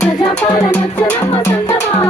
ప్రజాపాలన